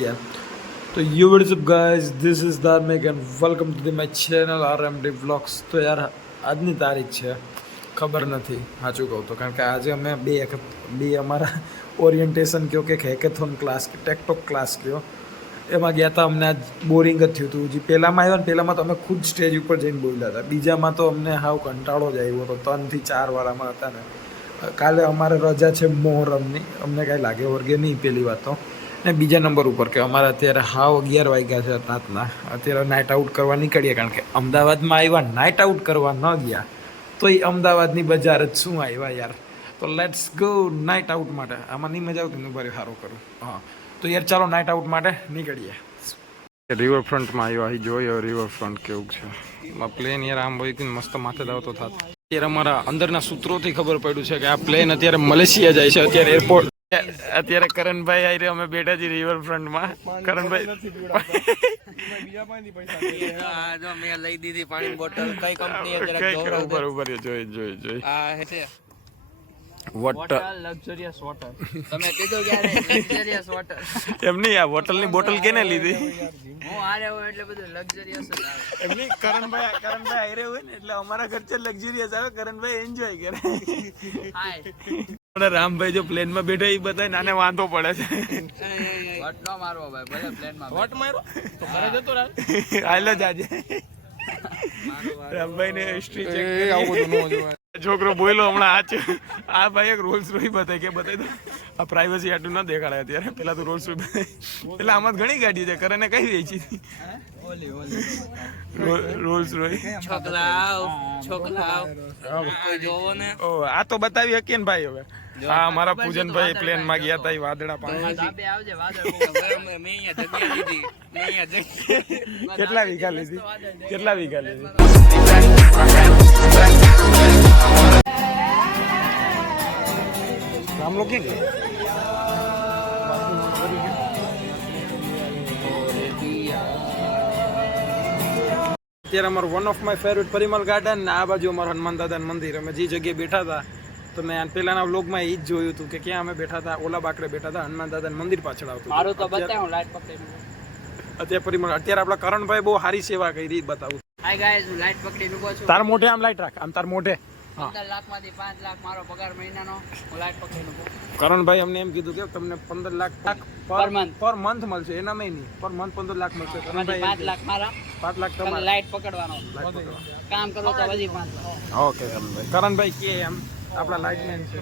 Yeah. तो you what is up guys, this is Dharmik and welcome to my channel RMD Vlogs. તો યાર આજની તારીખ છે ખબર નથી સાચું કહું તો, કારણ કે આજે અમે બે અમારા ઓરિએન્ટેશન કયો કે હેકેથોન ક્લાસ કે ટેકટોક ક્લાસ કયો એમાં ગયા હતા. અમને આજ બોરિંગ જ થયું હતું. જે પહેલાંમાં આવ્યા ને પહેલાંમાં તો અમે ખુદ સ્ટેજ ઉપર જઈને બોલ્યા હતા, બીજામાં તો અમને હાવ કંટાળો જ આવ્યો હતો. 3 થી 4 વાળામાં હતા ને. કાલે અમારે રજા છે મોહરમની, અમને કાંઈ લાગે વર્ગે નહીં પહેલી વાત તો. ને બીજા નંબર ઉપર કે અમારે અત્યારે હાવ 11 વાગ્યા છે રાતના. અત્યારે નાઇટ આઉટ કરવા નીકળીએ, કારણ કે અમદાવાદમાં આવ્યા નાઇટ આઉટ કરવા ન ગયા તો એ અમદાવાદની બજાર જ શું આવ્યા યાર. તો લેટ્સ ગો નાઇટ આઉટ માટે. આમાં નહીં મજા આવતી, હું ભરે સારું કરું. હા તો યાર ચાલો નાઇટ આઉટ માટે નીકળીએ. રિવરફ્રન્ટમાં આવ્યા, અહીં જોયો રિવરફ્રન્ટ કેવું છે. પ્લેન યાર આમ હોય મસ્ત માથે દાવતો થાત. અત્યારે અમારા અંદરના સૂત્રોથી ખબર પડ્યું છે કે આ પ્લેન અત્યારે મલેશિયા જાય છે. અત્યારે એરપોર્ટ અત્યારે કરણભાઈ આવી રહ્યા, અમે બેઠા છીએ રિવરફ્રન્ટમાં. કરણભાઈ મેં લઈ દીધી પાણી બોટલ. કઈ કંપની જોઈ વોટર લક્ઝરિયસ વોટર. તમે કીધું ક્યારે લક્ઝરિયસ વોટર? એમની આ બોટલની બોટલ કેને લીધી? હું આરે હોય એટલે બધું લક્ઝરિયસ જ આવે. એમની કરણભાઈ આરે હોય ને એટલે અમારા ખર્ચે લક્ઝરિયસ આવે. કરણભાઈ એન્જોય કરે. હાય રામભાઈ જો પ્લેનમાં બેઠા એ બધા નાને વાંધો પડે છે. વોટ નો મારવો ભાઈ, ભલે પ્લેનમાં વોટ મારો તો ઘરે જતો રાહ હાલ જ આજે રામભાઈ ને હિસ્ટ્રી ચેક આવું બધું ન જોવાય. છોકરો બોલ્યો હમણાં આ ભાઈ એક રોલ્સ રોય બતાવી કે બતાવી દો. આ પ્રાઇવસી આટલું ન દેખાડાય અત્યારે. પેલા તો રોલ્સ રોય એટલે આમાં ઘણી ગાડી છે. કરે ને કઈ વેચી હતી રોલ્સ રોય. છોકરાઓ જોવો ને. ઓ આ તો બતાવી શકીએ ને ભાઈ. હવે હા મારા પૂજનભાઈ પ્લેન માં ગયા હતા, વાદળા પાણી. કેટલા વીઘા લીધી? રામ લોકો ક્યાં ગયા? અત્યારે અમારું one of my favourite Parimal garden ને આ બાજુ અમારું હનુમાન દાદાનું મંદિર. અમે જે જગ્યાએ બેઠા હતા તો મેં પહેલાના વ્લોગમાં એ જ જોયું હતું કે ક્યાં અમે બેઠા હતા. ઓલા બાકડે બેઠા હતા, હનુમાન દાદાનું મંદિર પાછળ આવતું. મારું તો બતાવું લાઈટ પકડીને. અત્યારે પરિમલ અત્યારે આપણા કરણભાઈ બહુ સારી સેવા કરી, બતાવું. હાય ગાઈસ, હું લાઈટ પકડીને ઊભો છું. તાર મોઢે આમ લાઈટ રાખ, આમ તાર મોઢે. 15 લાખમાંથી 5 લાખ મારો પગાર મહિનાનો. હું લાઈટ પકડીને ઊભો. કરણભાઈ અમને એમ કીધું કે તમને 15 લાખ પર મંથ મળશે. એના નહીં, પર મંથ 15 લાખ મળશે. 5 લાખ મારા, 5 લાખ તમારા. લાઈટ પકડવાનો કામ કરો તો હજી 5 લાખ. ઓકે કરણભાઈ કે એમ આપણા લાઇટમેન છે.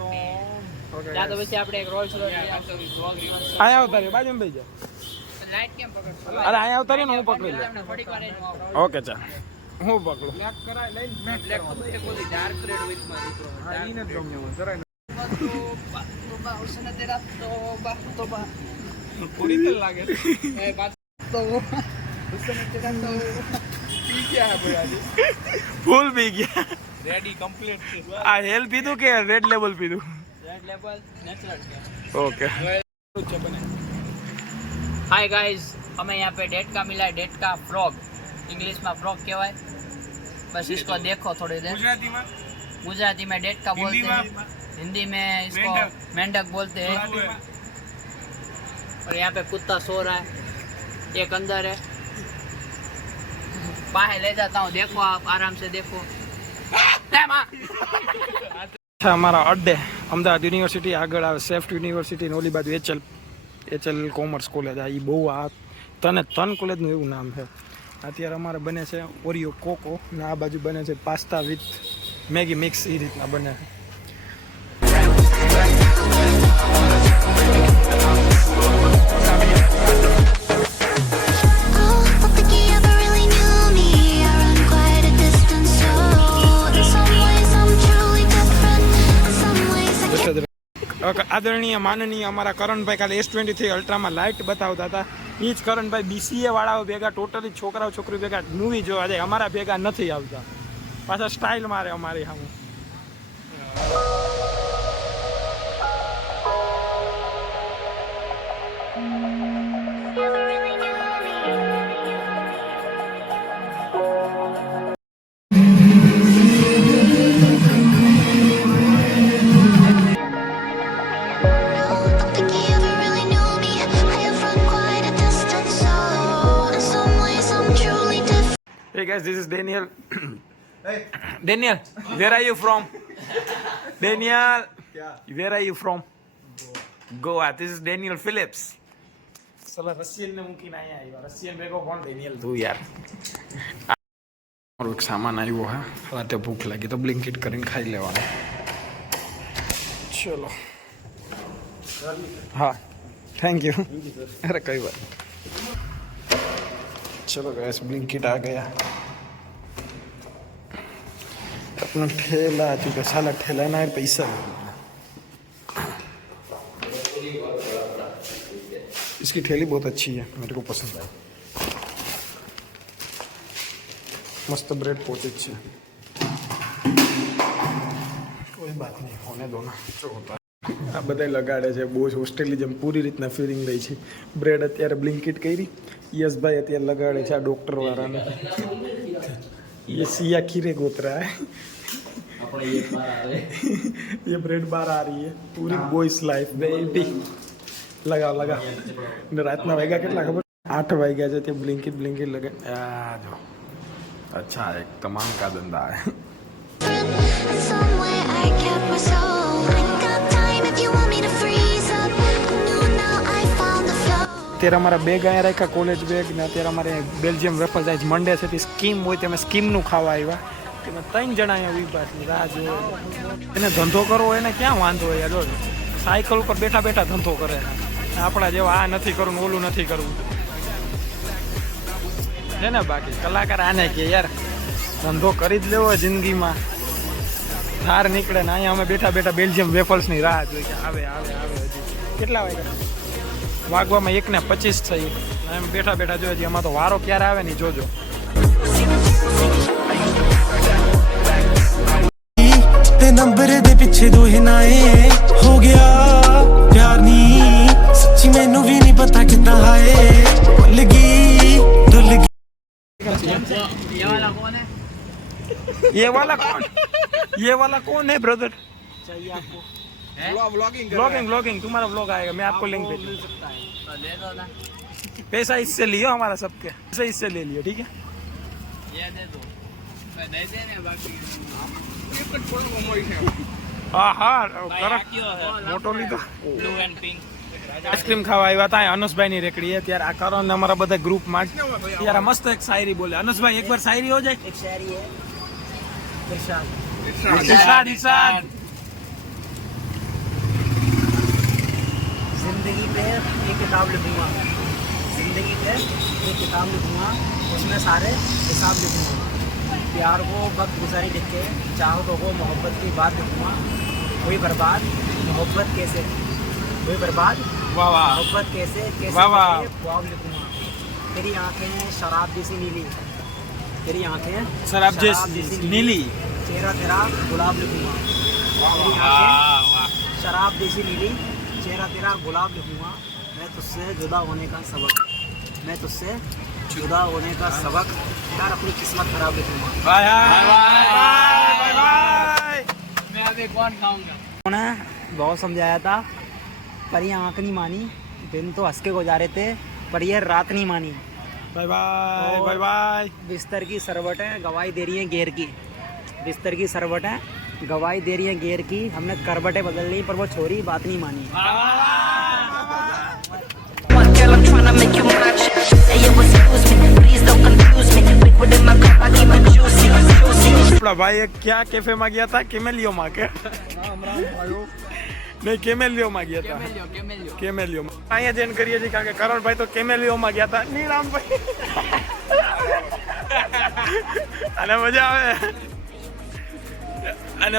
ત્યાં તો પછી આપણે એક રોલ્સ રોયસ અહીંયા આવતા રહ્યો, બાજુમાં બેસી જાઓ. લાઈટ કેમ પકડશો? અરે અહીંયા આવતા રહ્યો ને હું પકડી લઉં. થોડીક વાર એનો ઓકે ચાલ હું પકડું. બ્લેક કરાય લઈને બ્લેક તો બહુ બોલી ડાર્ક રેડ વિથમાં દીકરો. હા ઈને જ ગમ્યું હું જરાય તો ઉસને તેરા તો પૂરી તો લાગે છે. એ બાત તો ઉસને તેરા તો પી ગયા હે ભાઈ આજે ફૂલ પી ગયા. રેડી કમ્પ્લીટ છે. આ હેલ પીધું કે રેડ લેવલ પીધું? રેડ લેવલ નેચરલ છે. ओके हाय गाइस, हमें यहाँ पे डेट का मिला है, डेट का फ्रॉग. इंग्लिश में फ्रॉग कहवाय. बस इसको देखो थोड़ी देर. गुजराती में डेट का बोलते हैं, हिंदी में इसको मेंढक बोलते हैं. और यहाँ पे कुत्ता सो रहा है, एक अंदर है. बाहर ले जाता हूँ, देखो आप आराम से देखो. અમારા અડ્ડે અમદાવાદ યુનિવર્સિટી આગળ આવે સેફ્ટ યુનિવર્સિટી ને ઓલી બાજુ એચએલ કોમર્સ કોલેજ. આ એ બહુ આ તન કોલેજનું એવું નામ છે. અત્યારે અમારે બને છે ઓરિયો કોકો ને આ બાજુ બને છે પાસ્તા વિથ મેગી મિક્સ. એ રીતના બને છે. આદરણીય માનનીય અમારા કરણભાઈ કાલે S23 અલ્ટ્રામાં લાઇટ બતાવતા હતા. એ જ કરણભાઈ BCA વાળાઓ ભેગા ટોટલી છોકરાઓ છોકરી ભેગા મૂવી જોવા જાય. અમારા ભેગા નથી આવતા, પાછા સ્ટાઇલ મારે અમારી સામે. guys, this is Daniel. Daniel, where are you from? Daniel, where are you from? Goa. This is Daniel Phillips. चलो रशियन ने મૂકીને અહીંયા આવ્યા. રશિયન ભેગો કોણ ડેનિયલ તું યાર. મારો એક સામાન આવ્યો હા. રાતે ભૂખ લાગી તો બ્લિંકિટ કરીને ખાઈ લેવાનું. ચલો. हाँ थैंक यू. अरे कई बार. चलो गैस ब्लिंकिट आ गया. अपना ठेला थी तो साला ठेला ना पैसा. इसकी ठेली बहुत अच्छी है, मेरे को पसंद आई. मस्त ब्रेड बहुत अच्छी है. कोई बात नहीं, होने दो ना जो होता है. આ બધા લગાડે છે બહુ જ હોસ્ટેલની જેમ પૂરી રીતના ફિલિંગ રહી છે. બ્રેડ અત્યારે બ્લિંકિટ કરી. યશભાઈ અત્યારે લગાડે છે આ ડૉક્ટર વાળાને. ये सिया खीरे गोतरा है. ये ब्रेड बार आ रही है. पूरी बॉयज लाइफ बेबी. लगाओ लगा. રાતના વાગ્યા કેટલા ખબર? 8 વાગ્યા છે. તે બ્લિંકિટ લગે આ જો. अच्छा एक तमाम का धंधा है. Somewhere I kept my soul. I got time if you want me to freeze up. No, now I found the flow. અત્યારે અમારા બેગ અહીંયા રાખ્યા, કોલેજ બેગ ને. અત્યારે અમારે બેલ્જિયમ વેફર જાય છે. મંડે છે તે સ્કીમ હોય તેમાં સ્કીમનું ખાવા આવ્યા. તેમાં 3 જણા અહીંયા ઊભા છે, રાહ જોવે. એને ધંધો કરવો એને ક્યાં વાંધો હોય યાર. સાયકલ ઉપર બેઠા બેઠા ધંધો કરે. આપણા જેવા આ નથી કરવું ઓલું નથી કરવું છે ને. બાકી કલાકાર આને કે યાર ધંધો કરી જ લેવો જિંદગીમાં. ધાર નીકળે ને અહીંયા અમે બેઠા બેઠા બેલ્જિયમ વેફર્સની રાહ જોઈ કે આવે આવે આવે. હજી કેટલા વાગ્યા? વાગવામાં 1:25 થઈ. એમ બેઠા બેઠા જોઈએ છીએ. આમાં તો વારો ક્યારે આવે ને જોજો. ते नंबर दे पीछे दो हिनाए हो गया प्यार नी सच्ची मैनू भी नहीं पता कितना हाय भुल गई धुल गई. ये वाला कौन है? ये वाला कौन है ब्रदर? चाहिए आपको? ब्लॉगिंग तुम्हारा ब्लॉग आएगा. मैं आपको लिंक भेज मिल सकता है तो दे दो ना. पैसा इससे लियो हमारा सबके. पैसा इससे ले लियो ठीक है. ये दे दो. मैं दे दे ने बाकी હા હા મોટો લીધો. બ્લુ એન્ડ પિંક આઈસ્ક્રીમ ખાવા આવ્યા હતા અનુષભાઈ ની રેકડીએ. ત્યારે આ કરણ અમારા બધા ગ્રુપમાં જ. ત્યારે મસ્ત એક શાયરી બોલે. અનુષભાઈ એક બાર શાયરી हो जाए. एक शायरी है. इरशाद इरशाद. जिंदगी पे एक किताब लिखूंगा. जिंदगी पे एक किताब लिखूंगा. उसमें सारे हिसाब लिखूंगा. प्यार को वक्त गुजारी लिख के चाहतों को मोहब्बत की बात लिखूंगा. हुई बर्बाद मोहब्बत कैसे हुई बर्बाद वाह वाह मोहब्बत कैसे कैसे वाह वाह. ख्वाब लिखूंगा. तेरी आंखें शराब जैसी नीली. तेरी आंखें शराब जैसी नीली. चेहरा तेरा गुलाब लिखूंगा. तेरी आंखें शराब जैसी नीली. चेहरा तेरा गुलाब लिखूंगा. मैं तुझसे जुदा होने का सबक. मैं तुझसे जुदा होने का सबक. यार अपनी किस्मत खराब लिखूंगा. Bye bye bye. मैं अभी कौन खाऊंगा. उन्होंने बहुत समझाया था पर ये आंख नहीं मानी. दिन तो हंस के गुजारे थे पर ये रात नहीं मानी. Bye bye bye bye. बिस्तर की सरवटें गवाही दे रही हैं घेर की. बिस्तर की सरवटें गवाही दे रही हैं घेर की. हमने करवटें बदल ली पर वो छोरी बात नहीं मानी. Girl, I'm tryna make you match. Hey, yo, excuse me, please don't confuse me. Liquid in my cup, I keep it juicy, juicy. આપણા ભાઈ क्या कैफे માં ગયા હતા? કેમેલિયોમાં કે નહીં કેમેલિયોમાં ગયા હતા. કેમેલિયોમાં અહીંયા જઈને કરીએ છીએ કારણ કે કરણભાઈ તો કેમેલિયોમાં ગયા હતા. નીરામભાઈ અને મજા આવે અને